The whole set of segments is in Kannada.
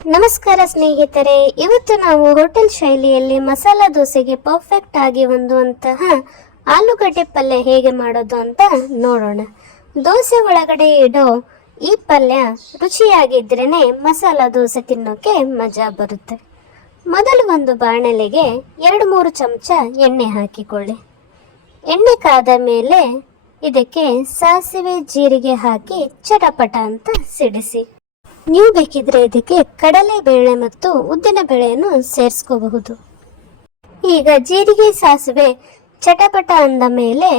ನಮಸ್ಕಾರ ಸ್ನೇಹಿತರೆ, ಇವತ್ತು ನಾವು ಹೋಟೆಲ್ ಶೈಲಿಯಲ್ಲಿ ಮಸಾಲಾ ದೋಸೆಗೆ ಪರ್ಫೆಕ್ಟ್ ಆಗಿ ಹೊಂದುವಂತಹ ಆಲೂಗಡ್ಡೆ ಪಲ್ಯ ಹೇಗೆ ಮಾಡೋದು ಅಂತ ನೋಡೋಣ. ದೋಸೆ ಒಳಗಡೆ ಇಡೋ ಈ ಪಲ್ಯ ರುಚಿಯಾಗಿದ್ರೇನೆ ಮಸಾಲಾ ದೋಸೆ ತಿನ್ನೋಕೆ ಮಜಾ ಬರುತ್ತೆ. ಮೊದಲು ಒಂದು ಬಾಣಲೆಗೆ ಎರಡು ಮೂರು ಚಮಚ ಎಣ್ಣೆ ಹಾಕಿಕೊಳ್ಳಿ. ಎಣ್ಣೆ ಕಾದ ಮೇಲೆ ಇದಕ್ಕೆ ಸಾಸಿವೆ, ಜೀರಿಗೆ ಹಾಕಿ ಚಟಪಟ ಅಂತ ಸಿಡಿಸಿ. ನೀವು ಬೇಕಿದ್ರೆ ಇದಕ್ಕೆ ಕಡಲೆ ಬೇಳೆ ಮತ್ತು ಉದ್ದಿನ ಬೇಳೆಯನ್ನು ಸೇರಿಸ್ಕೋಬಹುದು. ಈಗ ಜೀರಿಗೆ ಸಾಸಿವೆ ಚಟಪಟ ಅಂದ ಮೇಲೆ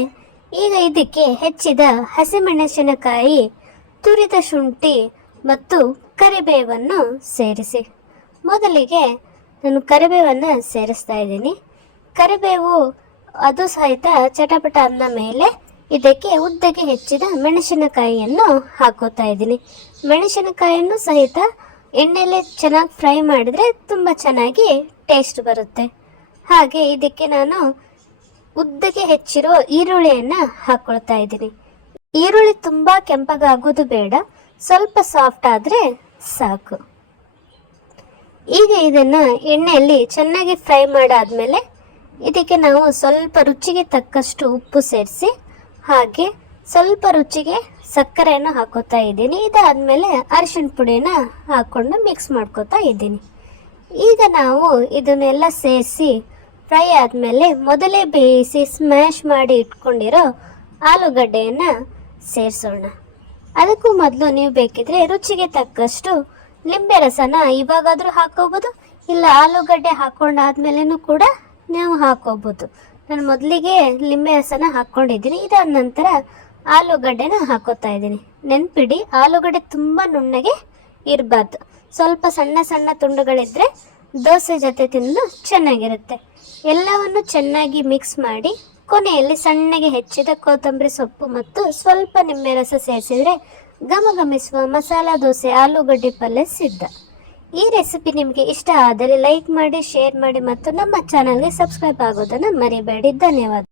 ಈಗ ಇದಕ್ಕೆ ಹೆಚ್ಚಿದ ಹಸಿಮೆಣಸಿನಕಾಯಿ, ತುರಿದ ಶುಂಠಿ ಮತ್ತು ಕರಿಬೇವನ್ನು ಸೇರಿಸಿ. ಮೊದಲಿಗೆ ನಾನು ಕರಿಬೇವನ್ನು ಸೇರಿಸ್ತಾ ಇದ್ದೀನಿ. ಕರಿಬೇವು ಅದು ಸಹಿತ ಚಟಪಟ ಅಂದ ಮೇಲೆ ಇದಕ್ಕೆ ಉದ್ದಗೆ ಹೆಚ್ಚಿದ ಮೆಣಸಿನಕಾಯಿಯನ್ನು ಹಾಕೋತಾ ಇದ್ದೀನಿ. ಮೆಣಸಿನಕಾಯಿಯನ್ನು ಸಹಿತ ಎಣ್ಣೆಲೆ ಚೆನ್ನಾಗಿ ಫ್ರೈ ಮಾಡಿದರೆ ತುಂಬ ಚೆನ್ನಾಗಿ ಟೇಸ್ಟ್ ಬರುತ್ತೆ. ಹಾಗೆ ಇದಕ್ಕೆ ನಾನು ಉದ್ದಗೆ ಹೆಚ್ಚಿರೋ ಈರುಳ್ಳಿಯನ್ನು ಹಾಕ್ಕೊಳ್ತಾ ಇದ್ದೀನಿ. ಈರುಳ್ಳಿ ತುಂಬ ಕೆಂಪಗಾಗೋದು ಬೇಡ, ಸ್ವಲ್ಪ ಸಾಫ್ಟ್ ಆದರೆ ಸಾಕು. ಈಗ ಇದನ್ನು ಎಣ್ಣೆಯಲ್ಲಿ ಚೆನ್ನಾಗಿ ಫ್ರೈ ಮಾಡಾದ್ಮೇಲೆ ಇದಕ್ಕೆ ನಾವು ಸ್ವಲ್ಪ ರುಚಿಗೆ ತಕ್ಕಷ್ಟು ಉಪ್ಪು ಸೇರಿಸಿ ಹಾಗೆ ಸ್ವಲ್ಪ ರುಚಿಗೆ ಸಕ್ಕರೆಯನ್ನು ಹಾಕೋತಾ ಇದ್ದೀನಿ. ಇದಾದಮೇಲೆ ಅರಿಶಿಣ ಪುಡಿನ ಹಾಕ್ಕೊಂಡು ಮಿಕ್ಸ್ ಮಾಡ್ಕೋತಾ ಇದ್ದೀನಿ. ಈಗ ನಾವು ಇದನ್ನೆಲ್ಲ ಸೇರಿಸಿ ಫ್ರೈ ಆದಮೇಲೆ ಮೊದಲೇ ಬೇಯಿಸಿ ಸ್ಮ್ಯಾಶ್ ಮಾಡಿ ಇಟ್ಕೊಂಡಿರೋ ಆಲೂಗಡ್ಡೆಯನ್ನು ಸೇರಿಸೋಣ. ಅದಕ್ಕೂ ಮೊದಲು ನೀವು ಬೇಕಿದ್ರೆ ರುಚಿಗೆ ತಕ್ಕಷ್ಟು ಲಿಂಬೆ ರಸನ ಇವಾಗಾದರೂ ಹಾಕೋಬೋದು, ಇಲ್ಲ ಆಲೂಗಡ್ಡೆ ಹಾಕೊಂಡಾದ್ಮೇಲೆನೂ ಕೂಡ ನೀವು ಹಾಕೋಬೋದು. ನಾನು ಮೊದಲಿಗೆ ಲಿಂಬೆ ರಸನ ಹಾಕ್ಕೊಂಡಿದ್ದೀನಿ ಇದಾದ ನಂತರ ಆಲೂಗಡ್ಡೆನ ಹಾಕೋತಾ ಇದ್ದೀನಿ. ನೆನ್ಪಿಡಿ, ಆಲೂಗಡ್ಡೆ ತುಂಬ ನುಣ್ಣಗೆ ಇರಬಾರ್ದು. ಸ್ವಲ್ಪ ಸಣ್ಣ ಸಣ್ಣ ತುಂಡುಗಳಿದ್ರೆ ದೋಸೆ ಜೊತೆ ತಿನ್ನಲು ಚೆನ್ನಾಗಿರುತ್ತೆ. ಎಲ್ಲವನ್ನು ಚೆನ್ನಾಗಿ ಮಿಕ್ಸ್ ಮಾಡಿ ಕೊನೆಯಲ್ಲಿ ಸಣ್ಣಗೆ ಹೆಚ್ಚಿದ ಕೊತ್ತಂಬರಿ ಸೊಪ್ಪು ಮತ್ತು ಸ್ವಲ್ಪ ನಿಂಬೆ ರಸ ಸೇರಿಸಿದರೆ ಗಮಗಮಿಸುವ ಮಸಾಲ ದೋಸೆ, ಆಲೂಗಡ್ಡೆ ಪಲ್ಯ ಸಿದ್ಧ. ಈ ರೆಸಿಪಿ ನಿಮಗೆ ಇಷ್ಟ ಆದರೆ ಲೈಕ್ ಮಾಡಿ ಶೇರ್ ಮಾಡಿ ಮತ್ತು ನಮ್ಮ ಚಾನಲ್ಗೆ ಸಬ್ಸ್ಕ್ರೈಬ್ ಆಗೋದನ್ನು ಮರಿಬೇಡಿ. ಧನ್ಯವಾದ.